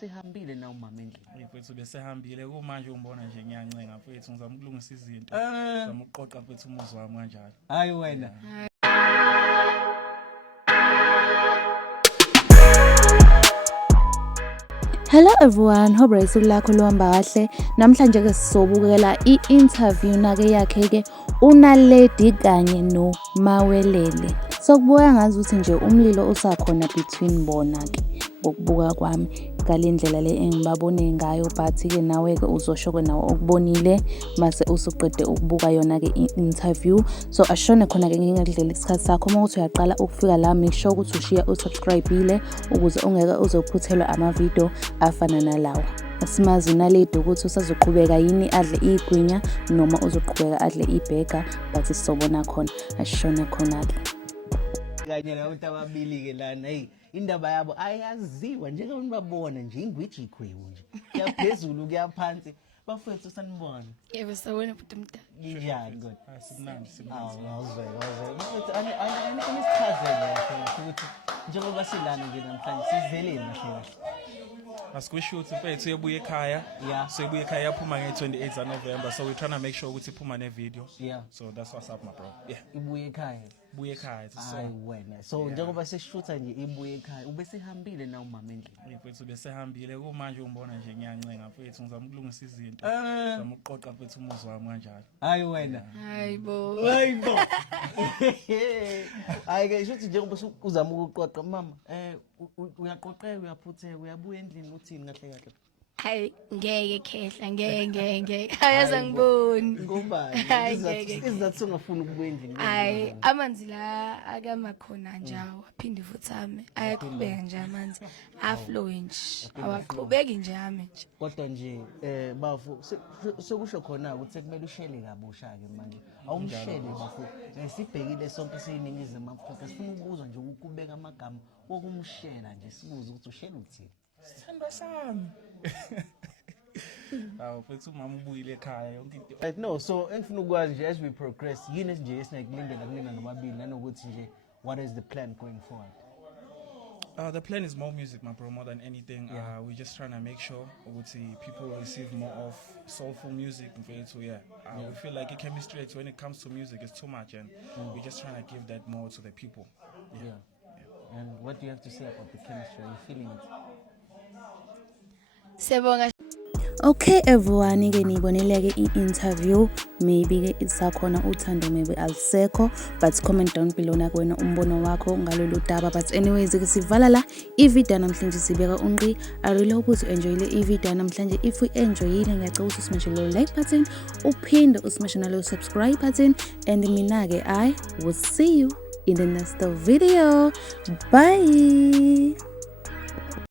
Sehambile na umama endlini. Mfethu besehambile kumanje ungibona nje ngiyancenga mfethu ngizama ukulungisa izinto. Ngizama ukuqoqa mfethu umuzi wami kanjalo. Hayi wena. Hello everyone, hope usuku lakho luhamba kahle. Namhlanje ke sisobukela i-interview nake yakhe ke uNaledi kanye noMawelele. Sokubuka ngazi ukuthi nje umlilo usakhona between bona ke ngokubuka kwami ngalendlela le engibabone ngayo, but ke nawe ke uzosho ke nawe okubonile mase usuqede ukubuka yona ke i-interview. So ashone khona ke ngingakudlela isikhathi sakho uma uthi uyaqala ukufika la, make sure ukuthi ushiya usubscribe-ile ukuze ungeke uzophuthelwa ama-video afana nalawa. Asimazi uNaledi ukuthi usazoqhubeka yini adle igwinya noma uzoqhubeka adle ibhega, but sisobona khona ashone khona ke Kanye nabantu ababili ke lana indaba yabo ayaziwa njengoba babona nje ingwiji ikhwebu nje. Kuyaphezulu kuyaphansi. Bafethu sanibona. Yebo sawona futhi mdala. Njani kodwa? Asimnandi Awuzwe. Bafethu ani isichazele ukuthi njengoba silana nje namhlanje sizeleni kahle. Asikushuthi mfethu uyebuya ekhaya. Yeah. So uyebuya ekhaya yaphuma nge-28 November, so we're trying to make sure ukuthi iphuma ne-video. Yeah. So that's what's up my bro. Yeah. Ibuye ekhaya. Buye ekhaya so. Hayi wena. So njengoba seshutha nje ibuye ekhaya ubesehambile na umama endlini. Mfethu besehambile kumanje ungibona nje ngiyancenga mfethu ngizama ukulungisa izinto. Ngizama ukuqoqa mfethu umuzi wami kanjalo. Hayi wena. Hayibo. Hayi ke shuthi njengoba uzama ukuqoqa mama uyaqoqeka uyaphutheka uyabuya endlini uthini kahle. Hayi ngeke khehla ngeke. Ayaza ngiboni. Ngobani? Izathu ungafuna ukubuya endlini. Hayi amanzi la akamakhona njawo aphinde futhi ame. Ayaqhubeka nje amanzi. Aflow nje. Awaqhubeki nje ame nje. Kodwa nje bafu sokusho khona ukuthi kumele ushele kabusha ke manje. Awumshele bafu. Sibhekile sonke siyiningizimu Afrika sifuna ukuzwa nje ukubeka amagama wokumshela nje sibuze ukuthi ushela uthini. Sithando sami. Mfethu mama ubuyile ekhaya yonke into. Right, no, so engifuna ukwazi nje as we progress yini nje esinakulindela kulina nobabili nanokuthi nje what is the plan going forward? The plan is more music, my bro, more than anything. We're just trying to make sure people will receive more of soulful music. So we feel like the chemistry when it comes to music is too much, and we're just trying to give that more to the people. Yeah. And what do you have to say about the chemistry? Are you feeling it? Siyabonga. Okay everyone, ke nibonile ke i-interview, maybe ke isakhona uthando maybe alisekho, but comment down below na kwena umbono wakho ngalolu daba. But anyways ke sivala la i-video namhlanje sibeka unqi. I really hope you enjoyed i-video namhlanje. If you enjoyed ngiyacela ukuthi smash lo like button, uphinde usmash na lo subscribe button, and mina ke I will see you in the next video. Bye.